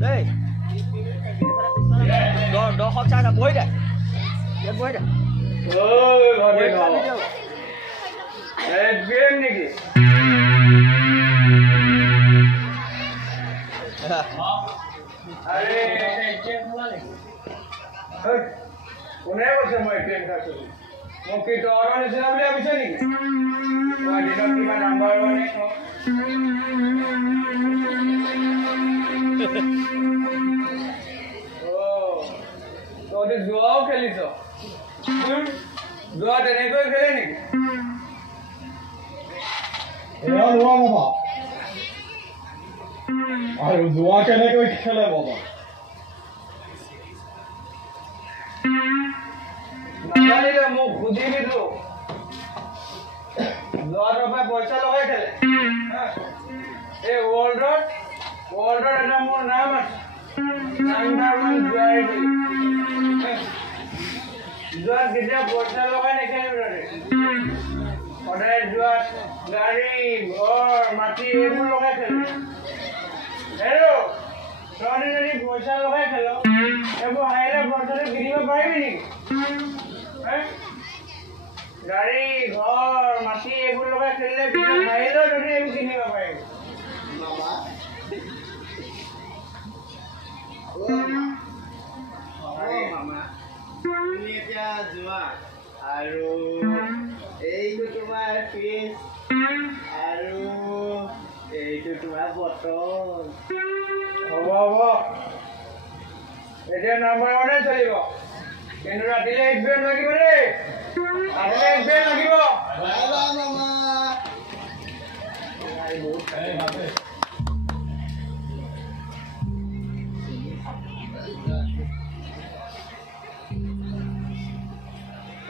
Đây. Đó khó trai là bối đấy. Chết bối đấy. Ôi, vào đây nào. Ê, game này kì. Aरे, game không ăn này. Ơi, কোনে কৈছে মই game খাইছো? মোক কি তৰৰ নিচিনা বুলি ভাবিছ নেকি? মই দিনত কিবা নাম্বাৰ মানে তহঁতি যোৱাও খেলিছ? যোৱা তেনেকৈ খেলে নেকি? এয়া লোৱা বাবা আৰু যোৱা কেনেকৈ খেলে বাবা নাজানিলে মোক সুধিবি তো যোৱাৰ পৰা পইচা লগাই খেলে এই ৱৰ্ল্ডত এটা মোৰ নাম আছে যোৱাত কেতিয়া পইচা লগাই নেখেলিবি সদায় যোৱাত গাড়ী ঘৰ মাটি এইবোৰ লগাই খেলে হেৰৌ তহঁতি যদি পইচা লগাই খেল এইবোৰ হাৰিলে পইচাটো কিনিব পাৰিবি নেকি গাড়ী ঘৰ মাটি এইবোৰ লগাই খেলিলে হাৰিলেও যদি এইবোৰ কিনিব পাৰিবি মামা তুমি এতিয়া যোৱা আৰু এইটো তোমাৰ ফিজ আৰু এইটো তোমাৰ বটল হ'ব এতিয়া নাম্বাৰ ওৱানে চলিব কিন্তু ৰাতিলে এক্সপেৰিয়েঞ্চ লাগিব দেই ৰাতিলে এক্সপেৰিয়েঞ্চ লাগিব মামা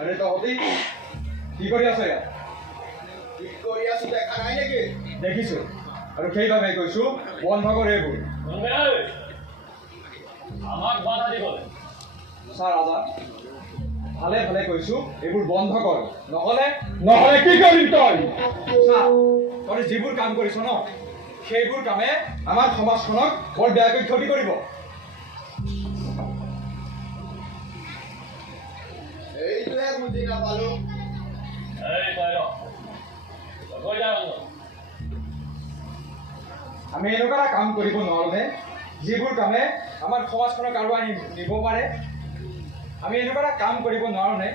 আৰে তহঁতি কি কৰি আছ ইয়াত কি কৰি আছো দেখা নাই নেকি দেখিছো আৰু সেইবাবে কৈছো বন্ধ কৰ এইবোৰ আমাক বাধা দিবলৈ ছাৰ আজাদ ভালে ভালে কৈছো এইবোৰ বন্ধ কৰ নহলে কি কৰিম তই তই যিবোৰ কাম কৰিছ ন সেইবোৰ কামে আমাৰ সমাজখনক বৰ বেয়াকৈ ক্ষতি কৰিব এইটোৱে বুজি নাপালো এই তই গৈ যা আমি এনেকুৱা কাম কৰিব নোৱাৰোনে যিবোৰ কামে আমাৰ সমাজখনক আগুৱাই নিব পাৰে আমি এনেকুৱা কাম কৰিব নোৱাৰোনে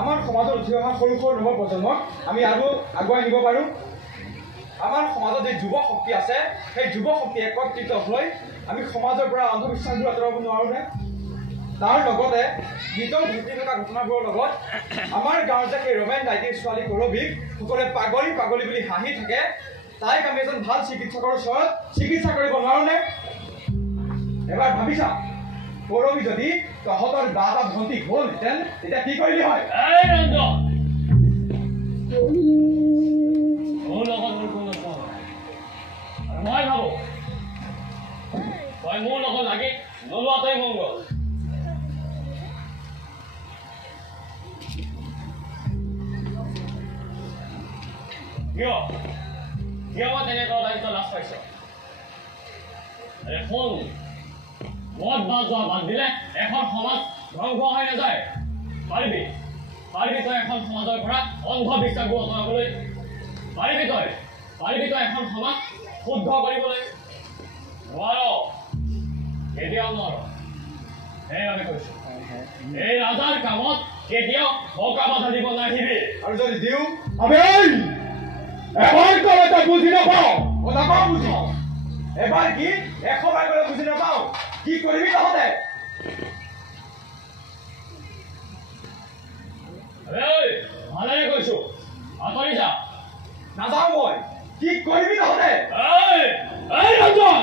আমাৰ সমাজত উঠি অহা সৰু সৰু নৱ প্ৰজন্মক আমি আৰু আগুৱাই নিব পাৰোঁ আমাৰ সমাজত যে যুৱ শক্তি আছে সেই যুৱ শক্তি একত্ৰিত হৈ আমি সমাজৰ পৰা অন্ধবিশ্বাসবোৰ আঁতৰাব নোৱাৰোনে তাৰ লগতে নিজৰ ঘটি থকা ঘটনাবোৰৰ লগত আমাৰ গাঁৱত যে সেই ৰমেন ডাইটিৰ ছোৱালী কৰবীক সকলোৱে পাগলী বুলি হাঁহি থাকে তাইক আমি এজন ভাল চিকিৎসকৰ ওচৰত চিকিৎসা কৰিব নোৱাৰোনে এবাৰ ভাবিছা কৰবী যদি তহঁতৰ বা বা ভণ্টি হ'লহেঁতেন তেতিয়া কি কৰিলি হয় এই ৰঞ্জন মোৰ লগত মোৰ কোনো মই ভাবো তই মোৰ লগত লাগি নোলোৱাটোৱেই মংগল কিয় মই তেনেকুৱা দায়িত্ব লাভ পাইছ শুন মদ বা যোৱা বাদ দিলে এখন সমাজ ধ্বংস হৈ নাযায় পাৰিবি তই এখন সমাজৰ পৰা অন্ধবিশ্বাসবোৰ আঁতৰাবলৈ পাৰিবি তই এখন সমাজ শুদ্ধ কৰিবলৈ নোৱাৰ কেতিয়াও নোৱাৰ সেইবাবে কৈছো এই ৰাজাৰ কামত কেতিয়াও সকা বাধা দিব নাহিবি আৰু যদি দিওঁ আমি এবাৰ ক'লে তই বুজি নাপাওঁ বুজি এবাৰ কি 100 বাৰ ক'লে বুজি নাপাওঁ কি কৰিবি তহঁতে ভালেই কৈছো আঁতৰি যা নাযাওঁ মই কি কৰিবি তহঁতে ৰঞ্জন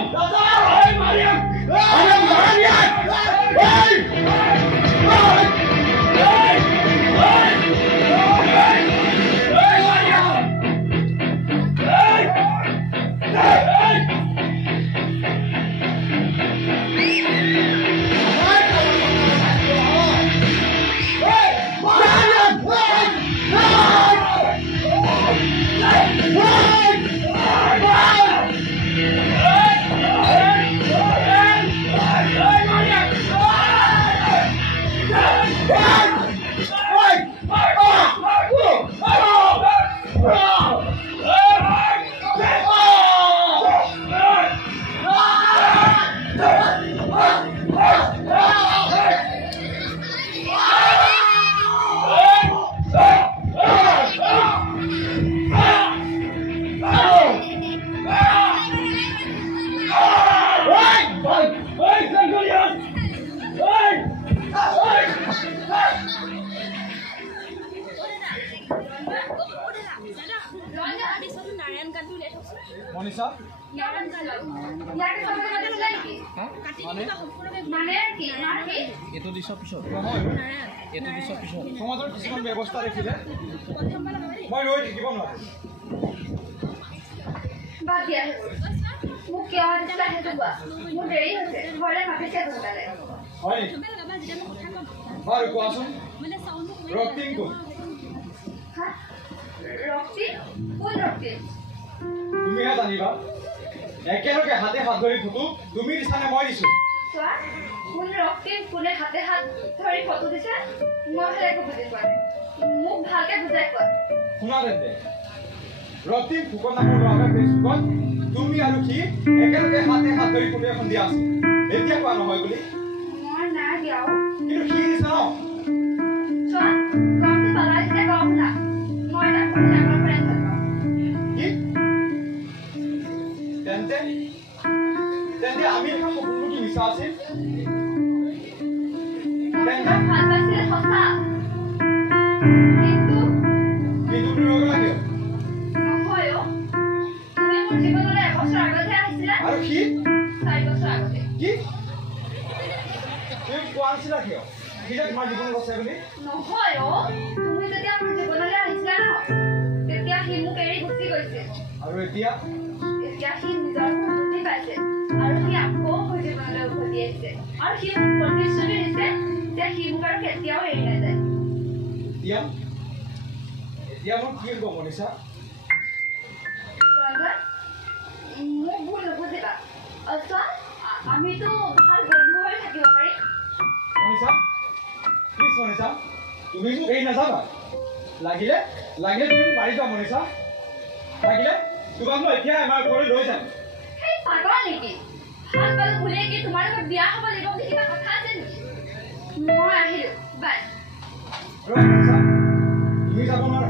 Hey! মনীষা সমাজৰ কিছুমান ব্যৱস্থা দেখিলে মই ৰৈ থাকিব নোৱাৰো বাৰু কোৱাচোন ৰক্তিম কোন তুমিহে জানিবা একেলগে হাতে হাত ধৰি ফটো তুমি দিছা নে মই দিছো কোনে হাতে হাত ধৰি ফটো দিছে মই একো বুজি পোৱা নাই মোক ভালকে বুজাই কোৱা শুনা তেন্তে ৰক্তিম ফুকন নামৰ ল'ৰাটোৱে ফেচবুকত তুমি আৰু সি একেলগে হাতে হাত ধৰি ফটো এখন দিয়া আছে এতিয়া কোৱা নহয় বুলি মই নাই দিয়াও কিন্তু সি দিছে ন চোৱা গমটো পালাই দিলে গম না মই এটা কথা আগৰ পৰাই জানো কি তেন্তে তেন্তে আমি দেখা সপোনটো কি মিছা আছিল তেন্তে ভাল পাইছিলে সঁচা কিন্তু কিন্তু তুমি ৰগা কিয় নহয় তুমি মোৰ জীৱনলৈ এবছৰ আগতহে আহিছিলা আৰু সি 4 বছৰ আগতে কি তুমি কোৱা নাছিলা কিয় সি যে তোমাৰ জীৱনত আছে বুলি নহয় তুমি যেতিয়া মোৰ জীৱনলৈ আহিছিলা ন তেতিয়া সি মোক এৰি গুচি গৈছিল আৰু এতিয়া সি নিজৰ বুজি পাইছে আৰু সি আকৌ মোৰ জীৱনলৈ উভতি আহিছে আৰু সি মোক প্ৰতিশ্ৰুতি দিছে যে সি মোক আৰু কেতিয়াও এৰি নাযায় এতিয়া মোক কি হ'ব মনীষা মোক ভুল নুবুজিবা চোৱা আমিতো ভাল বন্ধু হৈ থাকিব পাৰিম মনীষা প্লিজ মনীষা তুমি মোক এৰি নাযাবা লাগিলে তুমি মাৰি যোৱা মনীষা লাগিলে তোমাক মই এতিয়া আমাৰ ঘৰলৈ লৈ যাম সেই পাগল নেকি ভাল পালো ভুলে কি তোমাৰ লগত বিয়া হ'ব লাগিব বুলি কিবা কথা আছে নেকি মই আহিলো বাই মনীষা তুমি যাব নোৱাৰা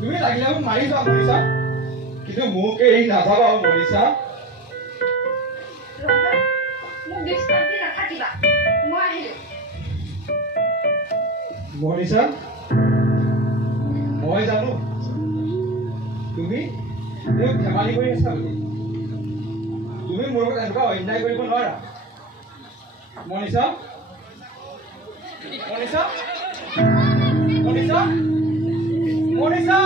তুমি লাগিলে মোক মাৰি যোৱা মনীষা কিন্তু মোক এৰি নাযাবা মনীষা মোক বিশ্বাস দি নাথাকিবা মই আহিলো মনীষা মই জানো তুমি মোক ধেমালি কৰি আছা বুলি তুমি মোৰ লগত এনেকুৱা অন্যায় কৰিব নোৱাৰা মনীষা মনীষা মনীষা মনীষা